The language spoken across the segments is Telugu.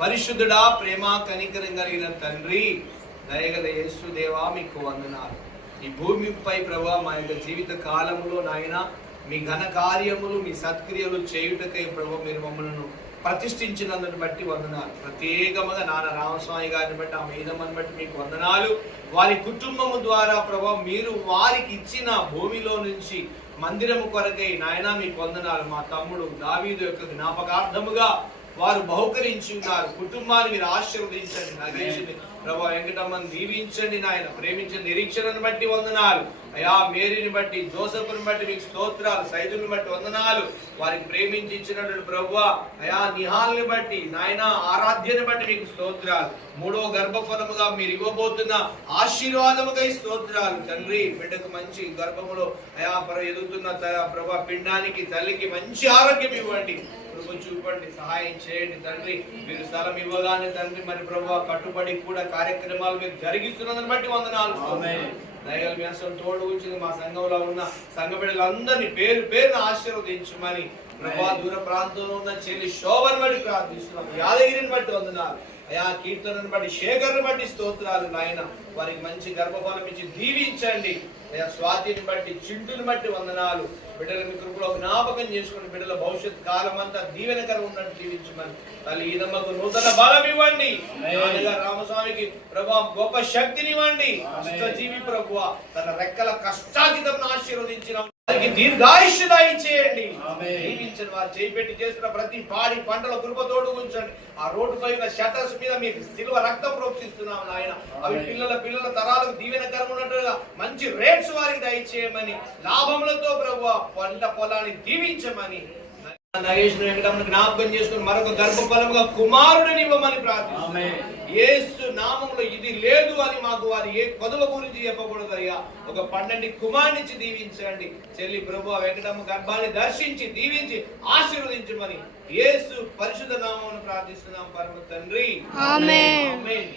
పరిశుద్ధుడా, ప్రేమ కనికరం కలిగిన తండ్రి, దయగల యేసు దేవా, మీకు వందనాలు. ఈ భూమిపై ప్రభా మా యొక్క జీవిత కాలంలో నాయన మీ ఘన కార్యములు, మీ సత్క్రియలు చేయుటకై ప్రభు మీరు మమ్మల్ని ప్రతిష్ఠించినందుని బట్టి వందనాలు. ప్రత్యేకముగా నాన్న రామస్వామి గారిని బట్టి, ఆ మీదమ్మని బట్టి మీకు వందనాలు. వారి కుటుంబము ద్వారా ప్రభు మీరు వారికి ఇచ్చిన భూమిలో నుంచి మందిరము కొరకై నాయన మీకు వందనాలు. మా తమ్ముడు దావీదు యొక్క జ్ఞాపకార్థముగా వారు బహుకరించి ఉన్నారు. కుటుంబాన్ని మీరు ఆశీర్వదించండి. నగేష్ని ప్రభా వెంకటమ్మని దీవించండి నాయన. ప్రేమించిన నిరీక్షణను బట్టి వందనాలు అయా. మేరీని బట్టి, జోసఫ్ని బట్టి మీకు స్తోత్రాలు. సైదుని బట్టి వందనాలు. వారికి ప్రేమించి ఇచ్చినటువంటి ప్రభువా అయా, నిహాల్ని బట్టి నాయన, ఆరాధ్యని బట్టి మీకు స్తోత్రాలు. మూడవ గర్భఫలముగా మీరు ఇవ్వబోతున్న ఆశీర్వాదముకై స్తోత్రాలు తండ్రి. బిడ్డకు మంచి గర్భములో అయా ఎదుగుతున్న ప్రభా పిండానికి, తల్లికి మంచి ఆరోగ్యం ఇవ్వండి. చూపండి, సహాయం చేయండి తండ్రి. మీరు స్థలం ఇవ్వగానే తండ్రి మరి ప్రభు కట్టుబడి కూడా కార్యక్రమాలు మీరు జరిగిస్తున్నదని బట్టి వందనాలు. దయగల వ్యాసం తోడు వచ్చింది. మా సంఘంలో ఉన్న సంఘ బిడ్డలందరినీ పేరు పేరును ఆశీర్వదించమని ప్రభా దూర ప్రాంతంలో ఉన్న చెల్లి శోభను బట్టి ప్రార్థిస్తున్నాం. యాదగిరిని బట్టి వందనాలు అయా. కీర్తనను బట్టి, శేఖర్ని బట్టి స్తోత్రాలు నాయన. వారికి మంచి గర్భఫలం ఇచ్చి దీవించండి అయా. స్వాతిని బట్టి, చింటుని బట్టి వందనాలు. బిడ్డల మీ కృపలో జ్ఞాపకం చేసుకుని బిడ్డల భవిష్యత్ కాలం అంతా దీవెనకరం ఉన్నట్టు దీవించమని తల్లి ఈదమ్మకు నూతన బలం ఇవ్వండి. రామస్వామికి ప్రభా గొప్ప శక్తిని ఇవ్వండి. కష్టజీవి ప్రభు తన రెక్కల కష్టాతీతం ఆశీర్వదించిన వారికి దీర్ఘాయుష్య దయచేయండి. దీవించండి. వారు చేపెట్టి చేస్తున్న ప్రతి పాడి పంటల కృపతోడు ఉంచండి. ఆ రోడ్డు పైన షటర్స్ మీద మీకు సిల్వ రక్తం ప్రోక్షిస్తున్నాం నాయన. అవి పిల్లల తరాలకు దీవెనకరం ఉన్నట్టుగా మంచి రేట్స్ వారికి దయచేయమని, లాభములతో ప్రభు పంట పొలాన్ని దీవించమని నగేష్ వెంకటమ్మను జ్ఞాపకం చేసుకుని మరొక గర్భఫలముగా కుమారుడిని ఇవ్వమని ప్రార్థిస్తున్నాం. యేసు నామములో ఇది లేదు అని మాకు వారి ఏ కొదవ గురించి చెప్పకూడదు అయ్యా. ఒక 12 కుమారునిచ్చి దీవించండి. చెల్లి ప్రభు వెంకటమ్మ గర్భాన్ని దర్శించి దీవించి ఆశీర్వదించమని యేసు పరిశుద్ధ నామమును ప్రార్థిస్తున్నాం పరమ తండ్రి. ఆమేన్.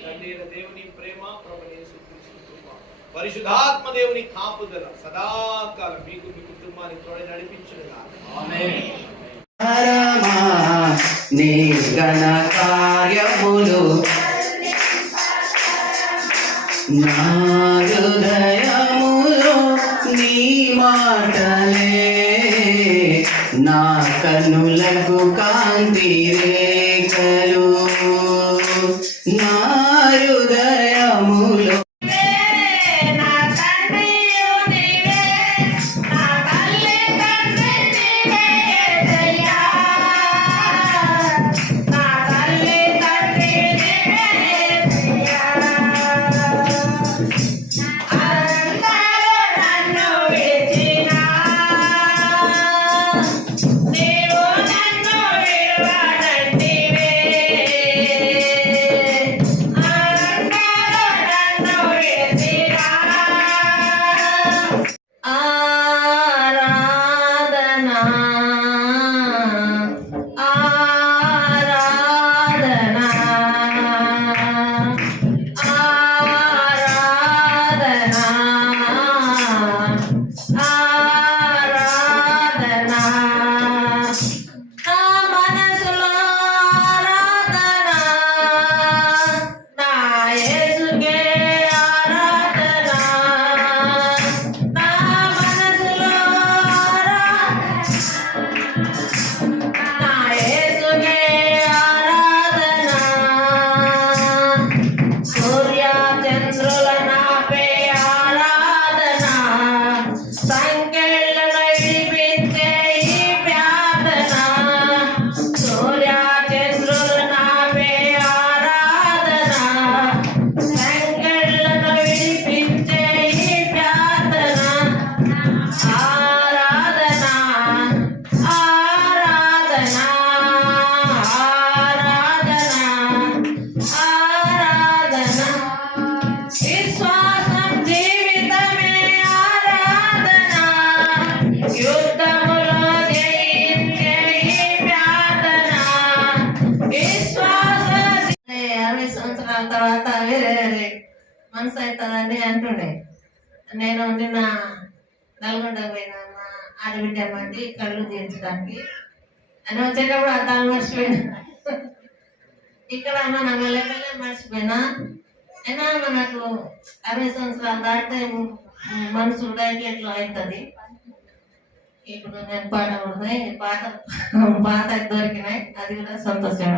తండ్రి దేవుని ప్రేమ, ప్రభు యేసు క్రీస్తు కృప, పరిశుద్ధాత్మ దేవుని కాపుదల సదాకాలం మీకు మీ కుటుంబాన్ని తోడే నడిపించునుగాక. ఆమేన్. నీ ఘన కార్యములు నా హృదయములో నీ మాటలే, నా కన్నులకు కాంతి రేఖలు, నా హృదయములో తర్వాత వేరే మనసు అవుతుందని అంటుండే. నేను నిన్న నల్గొండ పోయినా మా ఆడబిడ్డ మంది కళ్ళు తీర్చడానికి అని వచ్చేటప్పుడు అద్దాలు మర్చిపోయినా. ఇక్కడ మన మెల్లమెల్ల మర్చిపోయినా అయినా మనకు 60 సంవత్సరాలు దాటితే మనసు డైరెక్ట్లో అవుతుంది. ఇప్పుడు నేను పాట పడుతున్నాయి, పాత దొరికినాయి, అది కూడా సంతోషం.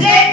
Let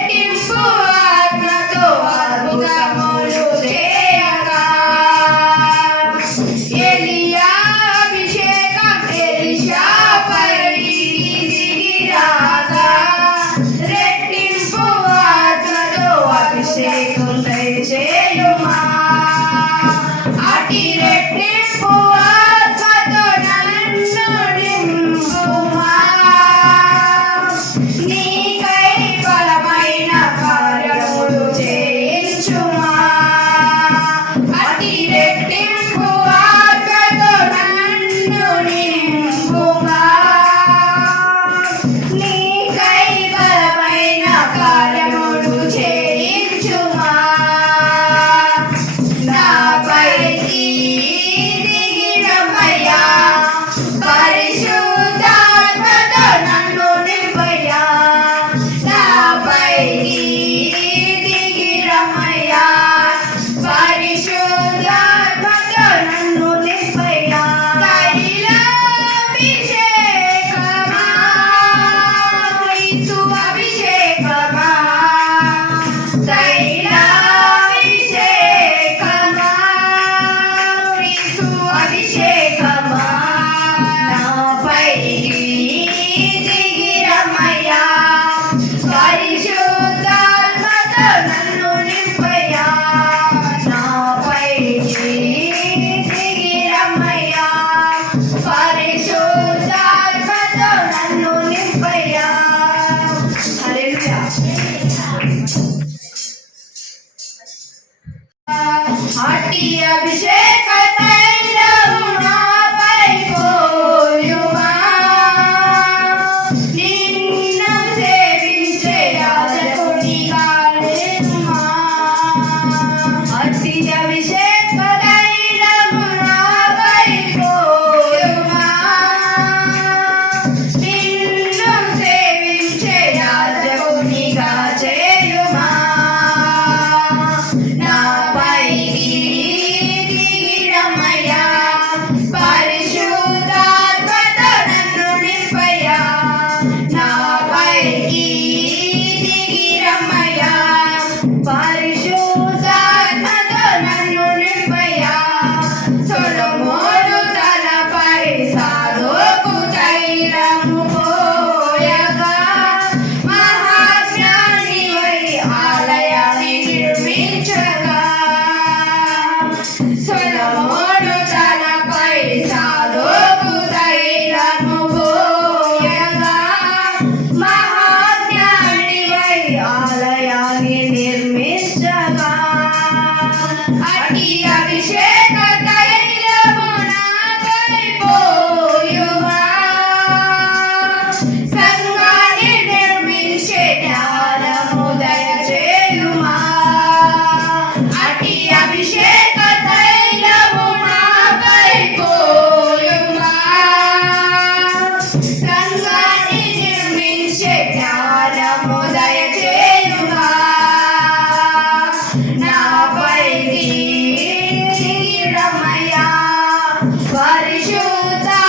పరిశుద్ధ